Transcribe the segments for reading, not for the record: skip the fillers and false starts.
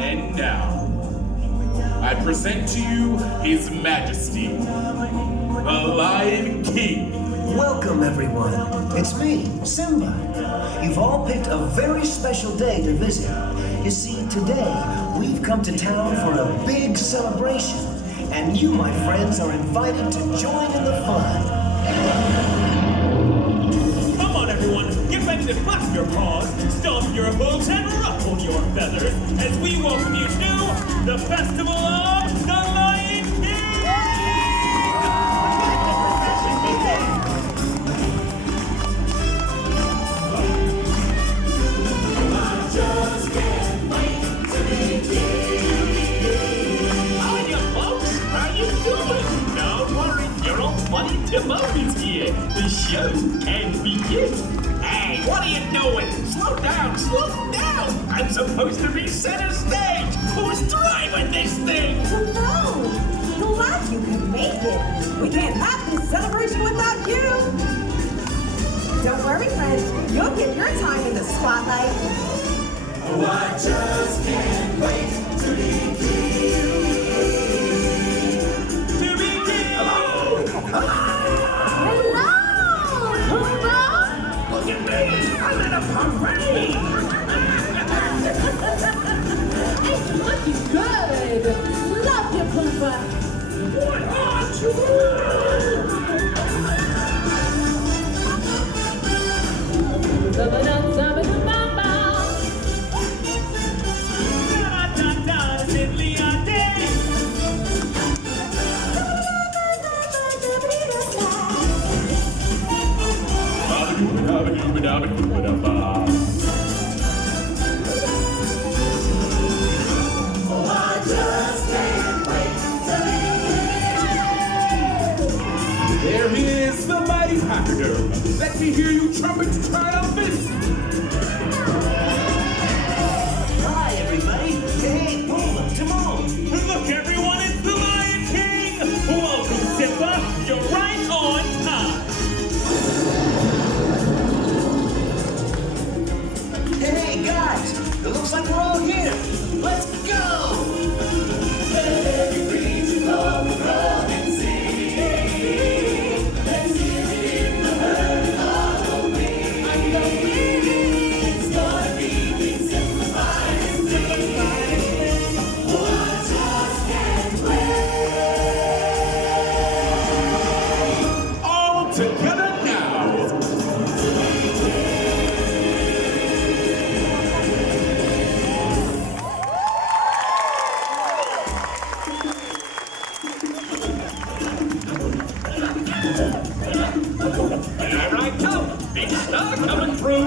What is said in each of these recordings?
And now, I present to you His Majesty, the Lion King. Welcome, everyone. It's me, Simba. You've all picked a very special day to visit. You see, today, we've come to town for a big celebration, and you, my friends, are invited to join in the fun. Come on, everyone, get ready to clap your paws, stomp your hooves, and ruffle your feathers as we welcome you to the Festival of the Lion King! Timo's here. The show can begin. Hey, what are you doing? Slow down, slow down. I'm supposed to be center stage. Who's driving this thing? Timon, glad you could make it. We can't have this celebration without you. Don't worry, friend. You'll get your time in the spotlight. Oh, I just can't wait to begin. Look at me! I'm in a parade! It's looking good! Love you, Pumbaa! What are you? There is the mighty pachyderm. Let me hear you trumpet triumphant. Hi, everybody. Hey, Pumbaa, Timon. Look, everyone, it's the Lion King! Welcome, Simba! You're right on time! Hey, guys. It looks like we're all here. Let's go! Every creature of the come and sing. Let's hear it in the herd on the wing. It's gonna be big simplified and sing. Oh, I just can't wait. All together now. Here I come! Big star coming through!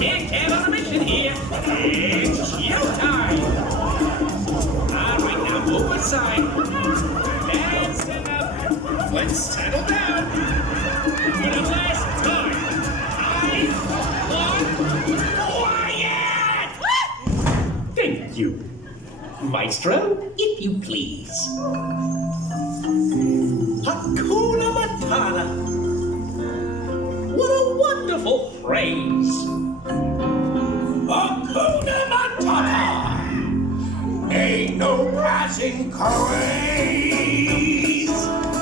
Can on a mission here! It's showtime! Alright, now move aside! Dancing up! Let's settle down! For the last time! I want quiet! Thank you! Maestro, if you please. Hakuna Matata! What a wonderful phrase! Hakuna Matata! Ain't no passing craze!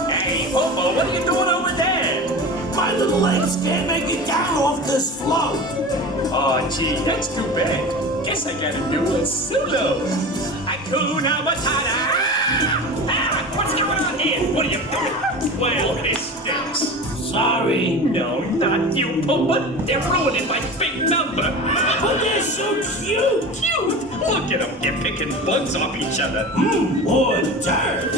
Hey, Popo, what are you doing over there? My little legs can't make it down off this float! Oh, gee, that's too bad. Guess I gotta do a solo! Hakuna Matata! Ah, what's going on here? What are you doing? Well, this stinks. Sorry, no, not you, Pumbaa. They're ruining my big number. Oh, they're so cute! Cute! Look at them, they're picking bugs off each other. More dirt.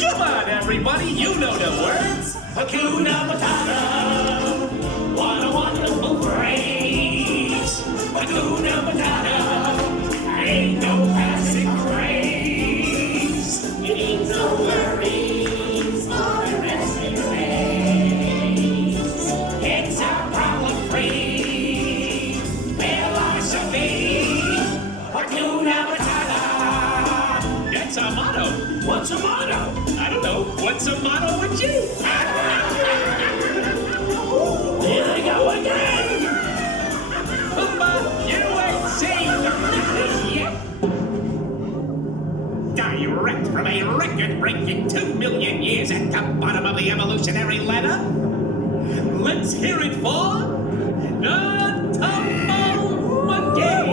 Come on, everybody, you know the words. Hakuna Matata. What a wonderful phrase. Hakuna Matata. Ain't no passing craze. It ain't no worries for the rest of your days. It's a problem-free philosophy. Hakuna Matata. That's our motto. What's a motto? I don't know, what's a motto with you? Here they go again. Pumbaa, you ain't seen nothing yet. Direct from a record-breaking 2 million years at the bottom of the evolutionary ladder. Let's hear it for the Tumble Monkey.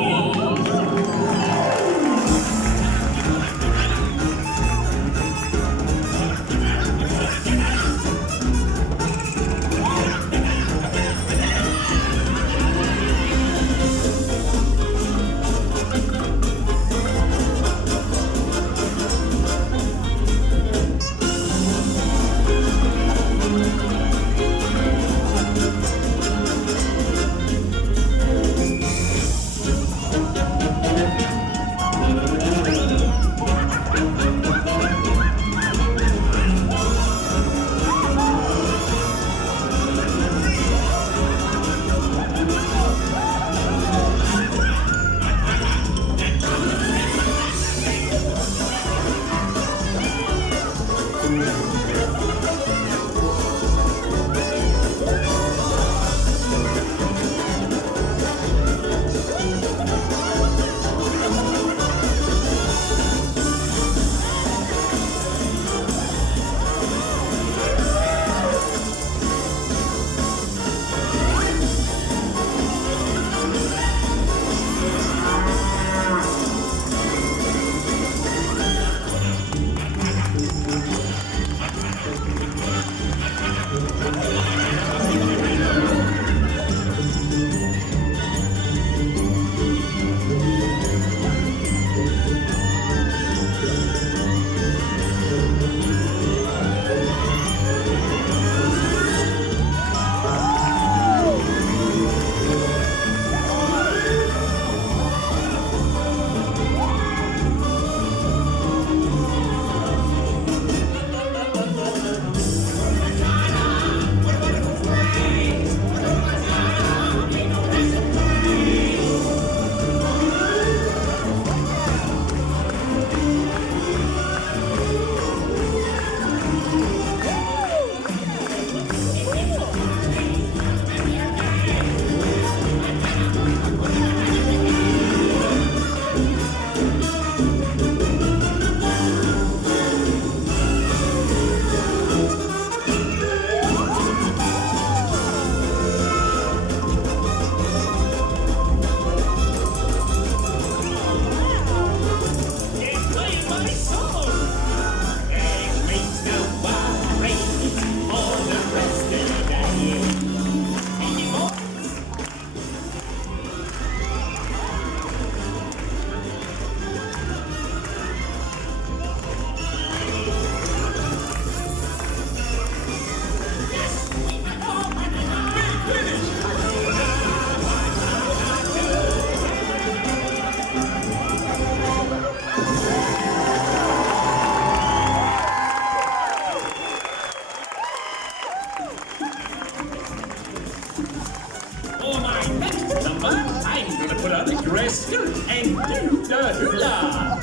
skirt and do the hula.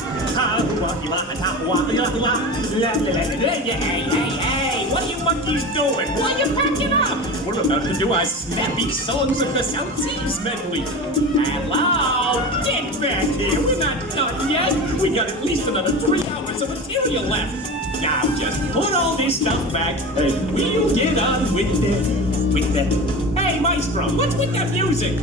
Hey, what are you monkeys doing? Why are you packing up? We're about to do our snappy Songs of the South Seas medley. Hello? Get back here. We're not done yet. We got at least another 3 hours of material left. Now just put all this stuff back and we'll get on with it. Hey, Maestro, what's with that music?